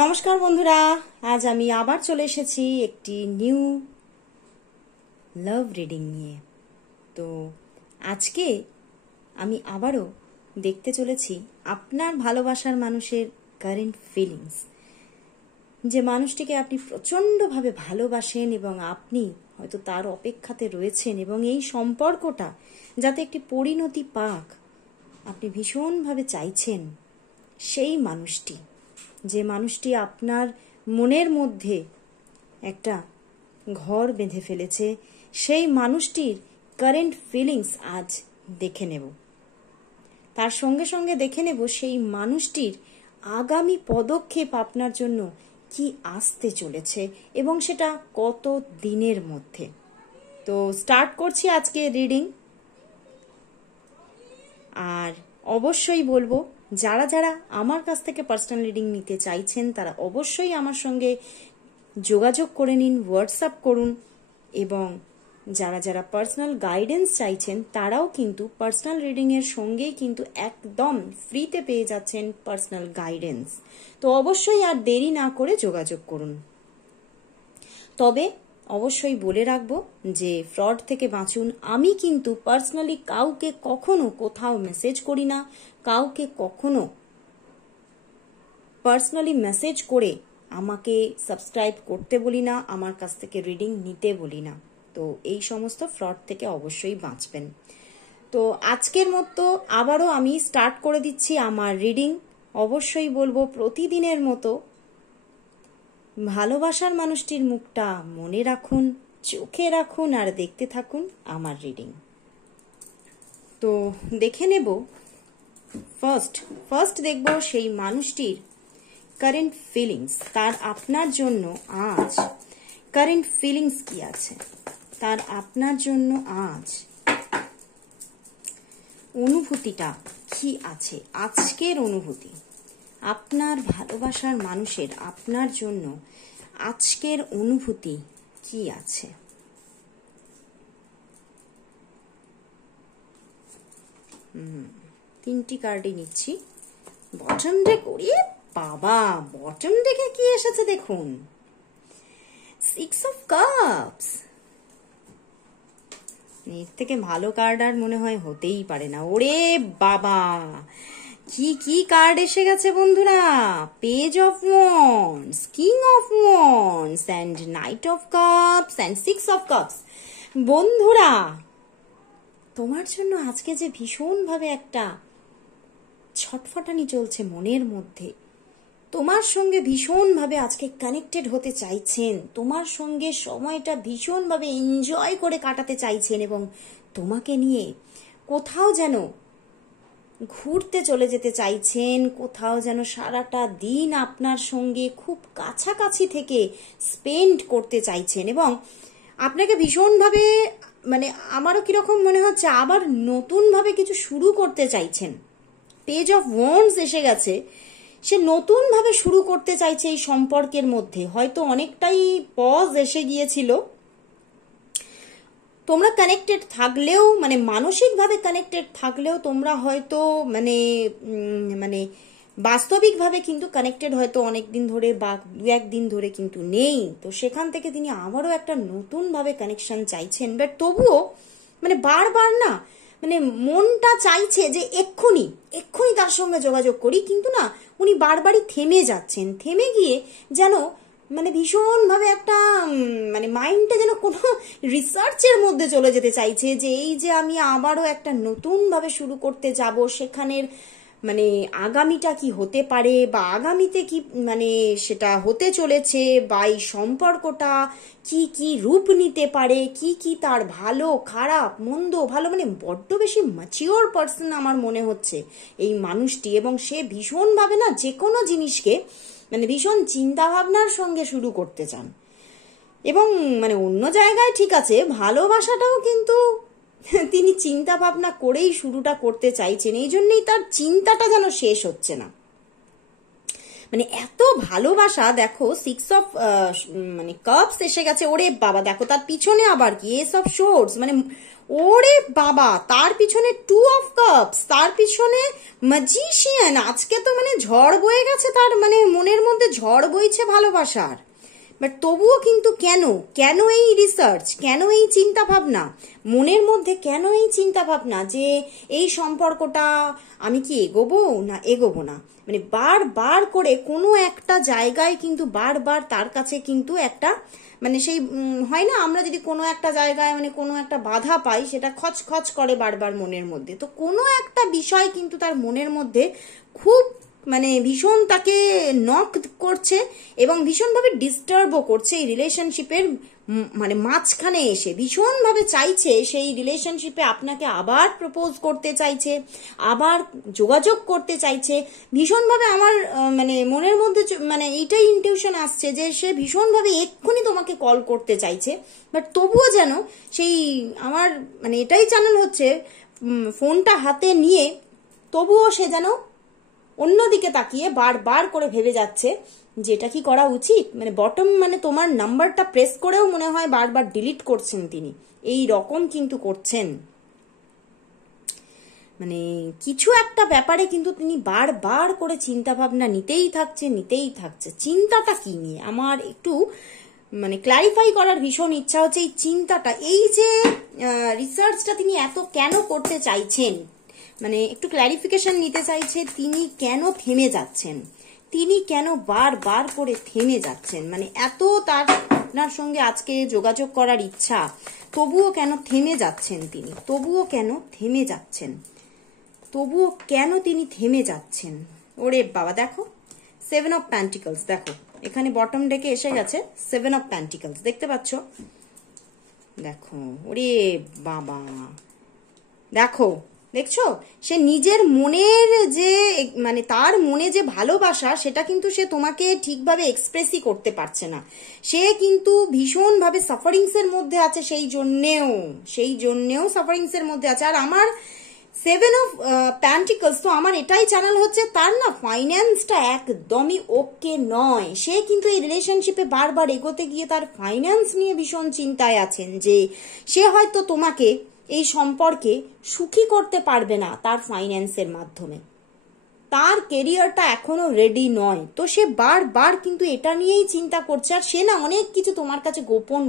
নমস্কার বন্ধুরা, আজ আমি আবার চলে এসেছি একটি নিউ লাভ রিডিং নিয়ে। তো আজকে আমি আবারও দেখতে চলেছি আপনার ভালোবাসার মানুষের কারেন্ট ফিলিংস, যে মানুষটিকে আপনি প্রচণ্ডভাবে ভালোবাসেন এবং আপনি হয়তো তার অপেক্ষাতে রয়েছেন এবং এই সম্পর্কটা যাতে একটি পরিণতি পাক আপনি ভীষণভাবে চাইছেন। সেই মানুষটি, যে মানুষটি আপনার মনের মধ্যে একটা ঘর বেঁধে ফেলেছে, সেই মানুষটির কারেন্ট ফিলিংস আজ দেখে নেব। তার সঙ্গে সঙ্গে দেখে নেব সেই মানুষটির আগামী পদক্ষেপ আপনার জন্য কি আসতে চলেছে এবং সেটা কত দিনের মধ্যে। তো স্টার্ট করছি আজকে রিডিং। আর অবশ্যই বলবো, যারা যারা আমার কাছ থেকে পার্সোনাল রিডিং নিতে চাইছেন তারা অবশ্যই আমার সঙ্গে যোগাযোগ করে নিন, হোয়াটসঅ্যাপ করুন। এবং যারা যারা পার্সোনাল গাইডেন্স চাইছেন তারাও কিন্তু পার্সোনাল রিডিংয়ের সঙ্গেই কিন্তু একদম ফ্রিতে পেয়ে যাচ্ছেন পার্সোনাল গাইডেন্স। তো অবশ্যই আর দেরি না করে যোগাযোগ করুন। তবে অবশ্যই বলে রাখবো যে ফ্রড থেকে বাঁচুন। আমি কিন্তু পার্সোনালি কাউকে কখনো কোথাও মেসেজ করি না, কাউকে কখনো পার্সোনালি মেসেজ করে আমাকে সাবস্ক্রাইব করতে বলি না, আমার কাছ থেকে রিডিং নিতে বলি না। তো এই সমস্ত ফ্রড থেকে অবশ্যই বাঁচবেন। তো আজকের মতো আবারও আমি স্টার্ট করে দিচ্ছি আমার রিডিং। অবশ্যই বলবো প্রতিদিনের মতো ভালোবাসার মানুষটির মুখটা মনে রাখুন, চোখে রাখুন আর দেখতে থাকুন আমার রিডিং। তো দেখে নেব ফার্স্ট দেখব সেই মানুষটির কারেন্ট ফিলিংস। তার আপনার জন্য আজ কারেন্ট ফিলিংস কি আছে, তার আপনার জন্য আজ অনুভূতিটা কি আছে, আজকের অনুভূতি আপনার ভালোবাসার মানুষের আপনার জন্য আজকের অনুভূতি কি আছে। তিনটি কার্ডই নিচ্ছি। বটম ডেক, ওরে বাবা, বটম ডেকে কি এসেছে দেখুন, 6 অফ কাপস। এর থেকে ভালো কার্ড আর মনে হয় হতেই পারে না। ওরে বাবা, কি কি কার্ড এসে গেছে বন্ধুরা! Page of wands, king of wands and knight of cups and 6 of cups. বন্ধুরা, তোমার জন্য আজকে যে ভীষণভাবে একটা ছটফটানি চলছে মনের মধ্যে, তোমার সঙ্গে ভীষণভাবে আজকে কানেক্টেড হতে চাইছেন, তোমার সঙ্গে সময়টা ভীষণভাবে এনজয় করে কাটাতে চাইছেন এবং তোমাকে নিয়ে কোথাও যেন ঘুরতে চলে যেতে চাইছেন, কোথাও যেন সারাটা দিন আপনার সঙ্গে খুব কাছাকাছি থেকে স্পেন্ড করতে চাইছেন এবং আপনাকে ভীষণভাবে, মানে আমারও কিরকম মনে হচ্ছে, আবার নতুনভাবে কিছু শুরু করতে চাইছেন। পেজ অফ ওয়ান্ডস এসে গেছে, সে নতুনভাবে শুরু করতে চাইছে এই সম্পর্কের মধ্যে। হয়তো অনেকটাই পজ এসে গিয়েছিল, তোমরা কানেক্টেড থাকলেও, মানে মানসিকভাবে কানেক্টেড থাকলেও তোমরা হয়তো মানে বাস্তবিকভাবে কিন্তু কানেক্টেড হয়তো অনেক দিন ধরে বা 2-1 দিন ধরে কিন্তু নেই। তো সেখান থেকে তিনি আবারও একটা নতুনভাবে কানেকশন চাইছেন, বাট তবুও মানে বারবার না, মানে মনটা চাইছে যে এক্ষুনি তার সঙ্গে যোগাযোগ করি, কিন্তু না, উনি বারবারই থেমে যাচ্ছেন। থেমে গিয়ে যেন মানে ভীষণভাবে একটা মানে মাইন্ডটা যেন কোনো রিসার্চের মধ্যে চলে যেতে চাইছে, যে এই যে আমি আবারও একটা নতুনভাবে শুরু করতে যাব, সেখানের মানে আগামীটা কি হতে পারে বা আগামীতে কি মানে সেটা হতে চলেছে, বা এই সম্পর্কটা কি কি রূপ নিতে পারে, কি কি তার ভালো খারাপ মন্দ ভালো, মানে বড্ড বেশি ম্যাচিওর পার্সন আমার মনে হচ্ছে এই মানুষটি। এবং সে ভীষণভাবে না যে কোনো জিনিসকে মানে ভীষণ চিন্তা ভাবনার সঙ্গে শুরু করতে চান। এবং মানে অন্য জায়গায় ঠিক আছে, ভালোবাসাটাও কিন্তু তিনি চিন্তা ভাবনা করেই শুরুটা করতে চাইছেন, এই জন্যই তার চিন্তাটা যেন শেষ হচ্ছে না। মানে এত ভালোবাসা। দেখো 6 অফ মানে কাপস এসে গেছে। ওরে বাবা, দেখো তার পিছনে আবার কি এস অফ সোর্ডস, মানে ওরে বাবা, তার পিছনে 2 অফ কাপস, তার পিছনে ম্যাজিশিয়ান। আজকে তো মানে ঝড় বয়ে গেছে, তার মানে মনের মধ্যে ঝড় বইছে ভালোবাসার। বাট তবুও কিন্তু কেন কেন এই রিসার্চ, কেন এই চিন্তা ভাবনা মনের মধ্যে, কেন এই চিন্তা ভাবনা যে এই সম্পর্কটা আমি কি এগোবো না এগোবো না, মানে বারবার করে কোনো একটা জায়গায় কিন্তু বারবার তার কাছে কিন্তু একটা মানে সেই হয় না, আমরা যদি কোনো একটা জায়গায় মানে কোনো একটা বাধা পাই, সেটা খচখচ করে বারবার মনের মধ্যে। তো কোনো একটা বিষয় কিন্তু তার মনের মধ্যে খুব মানে ভীষণ তাকে নক করছে এবং ভীষণভাবে ডিস্টার্বও করছে এই রিলেশনশিপের মানে মাঝখানে এসে। ভীষণভাবে চাইছে সেই রিলেশনশিপে আপনাকে আবার প্রপোজ করতে চাইছে, আবার যোগাযোগ করতে চাইছে ভীষণভাবে। আমার মানে মনের মধ্যে মানে এইটাই ইনটিউশন আসছে যে সে ভীষণভাবে এক্ষুনি তোমাকে কল করতে চাইছে। বাট তবুও যেন সেই আমার মানে এটাই চ্যানেল হচ্ছে ফোনটা হাতে নিয়ে তবুও সে যেন অন্যদিকে তাকিয়ে বারবার করে ভেবে যাচ্ছে যেটা কি করা উচিত। মানে বটম মানে তোমার নাম্বারটা প্রেস করেও মনে হয় বারবার ডিলিট করছেন তিনি, এই রকম কিন্তু করছেন। মানে কিছু একটা ব্যাপারে কিন্তু তিনি বারবার করে চিন্তা ভাবনা নিতেই থাকছে। চিন্তাটা কি নিয়ে আমার একটু মানে ক্লারিফাই করার ভীষণ ইচ্ছা হচ্ছে। এই চিন্তাটা, এই যে রিসার্চটা তিনি এত কেন করতে চাইছেন, মানে একটু ক্ল্যারিফিকেশন নিতে চাইছে। তিনি কেন থেমে যাচ্ছেন, তিনি কেন বারবার করে থেমে যাচ্ছেন, মানে এত তার আপনার সঙ্গে আজকে যোগাযোগ করার ইচ্ছা, তবুও কেন থেমে যাচ্ছেন তিনি, তবুও কেন থেমে যাচ্ছেন, তবুও কেন তিনি থেমে যাচ্ছেন। ওরে বাবা, দেখো 7 অফ প্যান্টিকলস, দেখো এখানে বটম ডেকে এসে গেছে 7 অফ প্যান্টিকলস, দেখতে পাচ্ছ? দেখো ওরে বাবা, দেখো দেখছো সে নিজের মনের যে মানে তার মনে যে ভালোবাসা, সেটা কিন্তু সে তোমাকে ঠিকভাবে এক্সপ্রেসই করতে পারছে না। সে কিন্তু ভীষণভাবে সাফারিংস এর মধ্যে আছে, সেই জন্যেও সাফারিংস এর মধ্যে আছে। আর আমার 7 অফ প্যান্টিকলস, তো আমার এটাই চ্যানেল হচ্ছে তার না ফাইন্যান্সটা একদমই ওকে নয়। সে কিন্তু এই রিলেশনশিপে বারবার এগোতে গিয়ে তার ফাইন্যান্স নিয়ে ভীষণ চিন্তায় আছেন, যে সে হয়তো তোমাকে এই সম্পর্কে সুখী করতে পারবে না তার ফাইন্যান্সের মাধ্যমে, তার কেরিয়ারটা এখনো রেডি নয়। তো সে বারবার কিন্তু এটা নিয়েই চিন্তা করছে। আর সে না অনেক কিছু তোমার কাছে গোপন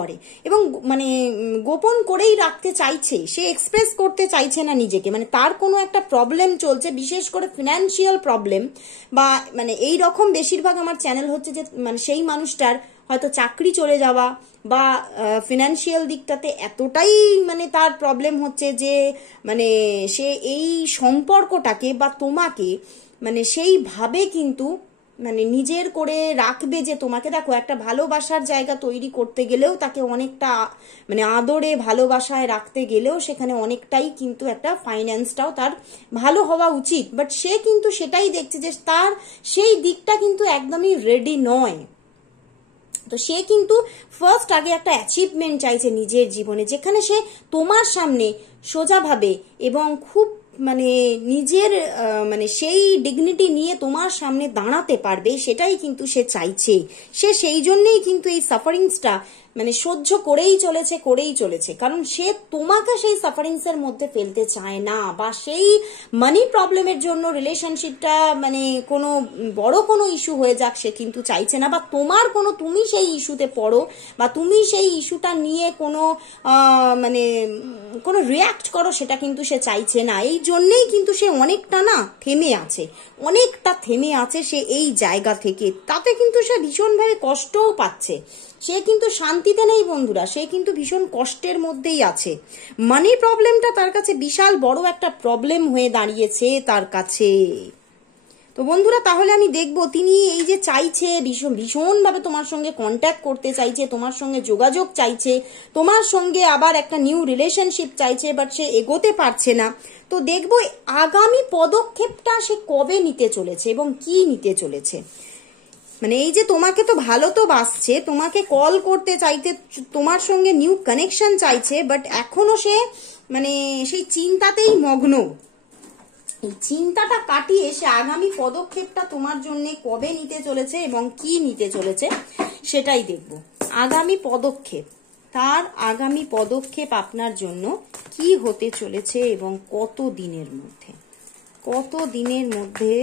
করে এবং মানে গোপন করেই রাখতে চাইছে, সে এক্সপ্রেস করতে চাইছে না নিজেকে। মানে তার কোনো একটা প্রবলেম চলছে, বিশেষ করে ফিনান্সিয়াল প্রবলেম বা মানে এই রকম বেশিরভাগ আমার চ্যানেল হচ্ছে যে মানে সেই মানুষটার হয়তো চাকরি চলে যাওয়া বা ফিনান্সিয়াল দিকটাতে এতটাই মানে তার প্রবলেম হচ্ছে যে মানে সে এই সম্পর্কটাকে বা তোমাকে মানে সেইভাবে কিন্তু মানে নিজের করে রাখবে যে তোমাকে। দেখো একটা ভালোবাসার জায়গা তৈরি করতে গেলেও তাকে অনেকটা মানে আদরে ভালোবাসায় রাখতে গেলেও সেখানে অনেকটাই কিন্তু একটা ফাইন্যান্সটাও তার ভালো হওয়া উচিত। বাট সে কিন্তু সেটাই দেখছে যে তার সেই দিকটা কিন্তু একদমই রেডি নয়। তো সে কিন্তু ফার্স্ট আগে একটা অ্যাচিভমেন্ট চাইছে নিজের জীবনে, যেখানে সে তোমার সামনে সোজাভাবে এবং খুব মানে নিজের মানে সেই ডিগনিটি নিয়ে তোমার সামনে দাঁড়াতে পারবে, সেটাই কিন্তু সে চাইছে। সে সেই জন্যই কিন্তু এই সাফারিংসটা মানে সহ্য করেই চলেছে, কারণ সে তোমাকে সেই সাফারিংসের মধ্যে ফেলতে চায় না, বা সেই মানি প্রবলেমের জন্য রিলেশনশিপটা মানে কোনো বড় কোনো ইস্যু হয়ে যাক সে কিন্তু চাইছে না, বা তুমি সেই ইস্যুতে পড়ো বা তুমি সেই ইস্যুটা নিয়ে কোনো মানে কোনো রিয়াক্ট করো, সেটা কিন্তু সে চাইছে না। এই জন্যেই কিন্তু সে অনেকটা থেমে আছে সে এই জায়গা থেকে। তাতে কিন্তু সে ভীষণভাবে কষ্টও পাচ্ছে, সে কিন্তু শান্তিতে নেই বন্ধুরা, সে কিন্তু ভীষণ কষ্টের মধ্যেই আছে। মানি প্রবলেমটা তার কাছে বিশাল বড় একটা প্রবলেম হয়ে দাঁড়িয়েছে তার কাছে। তো বন্ধুরা, তাহলে আমি দেখবো তিনি এই যে চাইছে ভীষণভাবে তোমার সঙ্গে কন্ট্যাক্ট করতে চাইছে, তোমার সঙ্গে যোগাযোগ চাইছে, তোমার সঙ্গে আবার একটা নিউ রিলেশনশিপ চাইছে, বাট সে এগোতে পারছে না। তো দেখবো আগামী পদক্ষেপটা সে কবে নিতে চলেছে এবং কি নিতে চলেছে। মানে এই যে তোমাকে তো ভালো তো বাসছে, তোমাকে কল করতে চাইতে, তোমার সঙ্গে নিউ কানেকশন চাইছে, বাট এখনো সে মানে সেই চিন্তাতেই মগ্ন। এই চিন্তাটা কাটিয়ে সে আগামী পদক্ষেপটা তোমার জন্য কবে নিতে চলেছে এবং কি নিতে চলেছে সেটাই দেখব। আগামী পদক্ষেপ, তার আগামী পদক্ষেপ আপনার জন্য কি হতে চলেছে এবং কত দিনের মধ্যে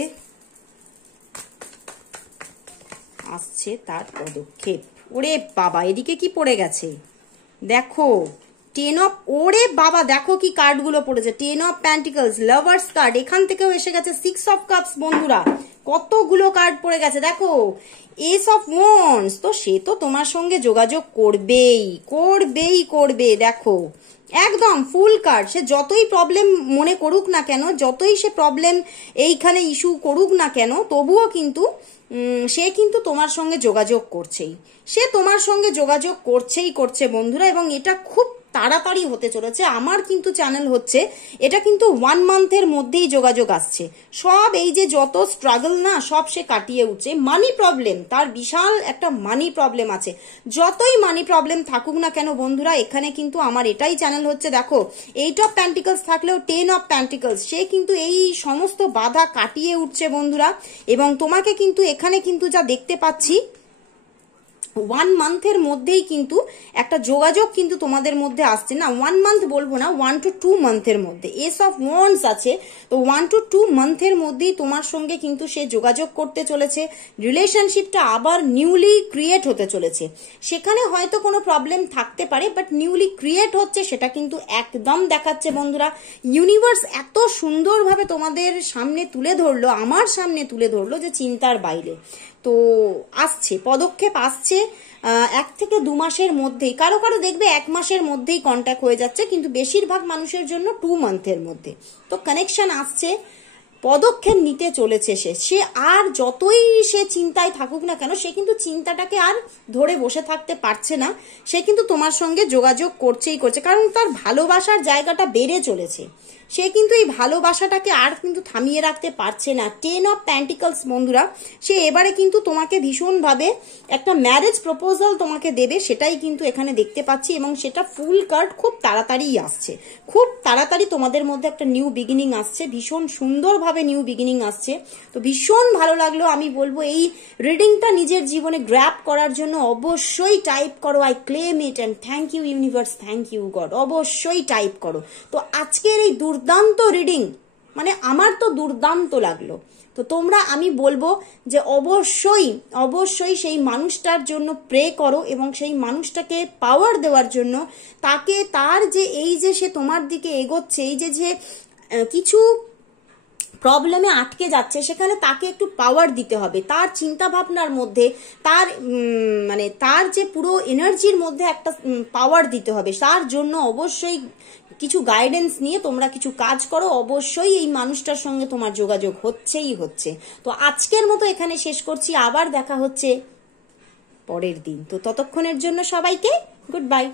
আসছে তার পদক্ষেপ। ওরে বাবা, এদিকে কি পড়ে গেছে দেখো, টেন অফ, ওরে বাবা দেখো কি কার্ডগুলো পড়েছে, ten of pentacles, lovers card, এখান থেকেও এসে গেছে সিক্স অফ কাপস। বন্ধুরা কতগুলো কার্ড পড়ে গেছে দেখো, এস অফ ওয়ান্ডস। তো সে তো তোমার সঙ্গে যোগাযোগ করবেই। দেখো একদম ফুল কার্ড। সে যতই প্রবলেম মনে করুক না কেন, যতই সে প্রবলেম এইখানে ইস্যু করুক না কেন, তবুও কিন্তু সে কিন্তু তোমার সঙ্গে যোগাযোগ করছে বন্ধুরা। এবং এটা খুব তাড়াতাড়ি হতে চলেছে। আমার কিন্তু চ্যানেল হচ্ছে এটা কিন্তু 1 মান্থের মধ্যেই যোগাযোগ আসছে। সব এই যে যত স্ট্রাগল না, সব সে কাটিয়ে উঠছে। মানি প্রবলেম, তার বিশাল একটা মানি প্রবলেম আছে। যতই মানি প্রবলেম থাকুক না কেন বন্ধুরা, এখানে কিন্তু আমার এটাই চ্যানেল হচ্ছে। দেখো 8 অফ প্যান্টিকলস থাকলেও 10 অফ প্যান্টিকলস, সে কিন্তু এই সমস্ত বাধা কাটিয়ে উঠছে বন্ধুরা। এবং তোমাকে কিন্তু এখানে কিন্তু যা দেখতে পাচ্ছি, 1 মান্থের মধ্যেই কিন্তু একটা যোগাযোগ কিন্তু তোমাদের মধ্যে আসছে। না 1 মান্থ বলবো না, 1 to 2 মান্থের মধ্যে। এস অফ ওয়ান্ডস আছে, তো 1 to 2 মান্থের মধ্যেই তোমার সঙ্গে কিন্তু সে যোগাযোগ করতে চলেছে। রিলেশনশিপটা আবার নিউলি ক্রিয়েট হতে চলেছে। সেখানে হয়তো কোনো প্রবলেম থাকতে পারে, বাট নিউলি ক্রিয়েট হচ্ছে, সেটা কিন্তু একদম দেখাচ্ছে বন্ধুরা। ইউনিভার্স এত সুন্দরভাবে তোমাদের সামনে তুলে ধরলো, আমার সামনে তুলে ধরলো, যে চিন্তার বাইরে। তো আসছে পদক্ষেপ, আসছে 1 থেকে 2 মাসের মধ্যেই। কারো দেখবে 1 মাসের মধ্যেই কন্ট্যাক্ট হয়ে যাচ্ছে, কিন্তু বেশিরভাগ মানুষের জন্য 2 মান্থের মধ্যে। তো কানেকশন আসছে, পদক্ষেপ নিতে চলেছে সে আর যতই সে চিন্তায় থাকুক না কেন, সে কিন্তু চিন্তাটাকে আর ধরে বসে থাকতে পারছে না। সে কিন্তু তোমার সঙ্গে যোগাযোগ করছে, কারণ তার ভালোবাসার জায়গাটা বেড়ে চলেছে। সে কিন্তু এই ভালোবাসাটাকে আর কিন্তু থামিয়ে রাখতে পারছে না। 10 অফ প্যান্টিকলস বন্ধুরা, সে এবারে কিন্তু তোমাকে ভীষণভাবে একটা ম্যারেজ প্রপোজাল তোমাকে দেবে, সেটাই কিন্তু এখানে দেখতে পাচ্ছি। এবং সেটা ফুল কার্ড, খুব তাড়াতাড়ি আসছে, খুব তাড়াতাড়ি তোমাদের মধ্যে একটা নিউ বিগিনিং আসছে, ভীষণ সুন্দরভাবে নিউ বিগিনিং আসছে। তো ভীষণ ভালো লাগলো। আমি বলবো এই রিডিংটা নিজের জীবনে গ্র্যাব করার জন্য অবশ্যই টাইপ করো I claim it and thank you universe, thank you God, অবশ্যই টাইপ করো। তো আজকের এই দুর্দান্ত রিডিং, মানে আমার তো দুর্দান্ত লাগলো। তো তোমরা, আমি বলবো যে অবশ্যই সেই মানুষটার জন্য প্রে করো এবং সেই মানুষটাকে পাওয়ার দেওয়ার জন্য, তাকে তার যে এই যে সে তোমার দিকে এগোচ্ছে, এই যে কিছু প্রবলেমে আটকে যাচ্ছে, সেখানে তাকে একটু পাওয়ার দিতে হবে। তার চিন্তা ভাবনার মধ্যে, তার মানে তার যে পুরো এনার্জির মধ্যে একটা পাওয়ার দিতে হবে। তার জন্য অবশ্যই কিছু গাইডেন্স নিয়ে তোমরা কিছু কাজ করো। অবশ্যই এই মানুষটার সঙ্গে তোমার যোগাযোগ হচ্ছে। তো আজকের মতো এখানে শেষ করছি, আবার দেখা হচ্ছে পরের দিন। তো ততক্ষণের জন্য সবাইকে গুড বাই।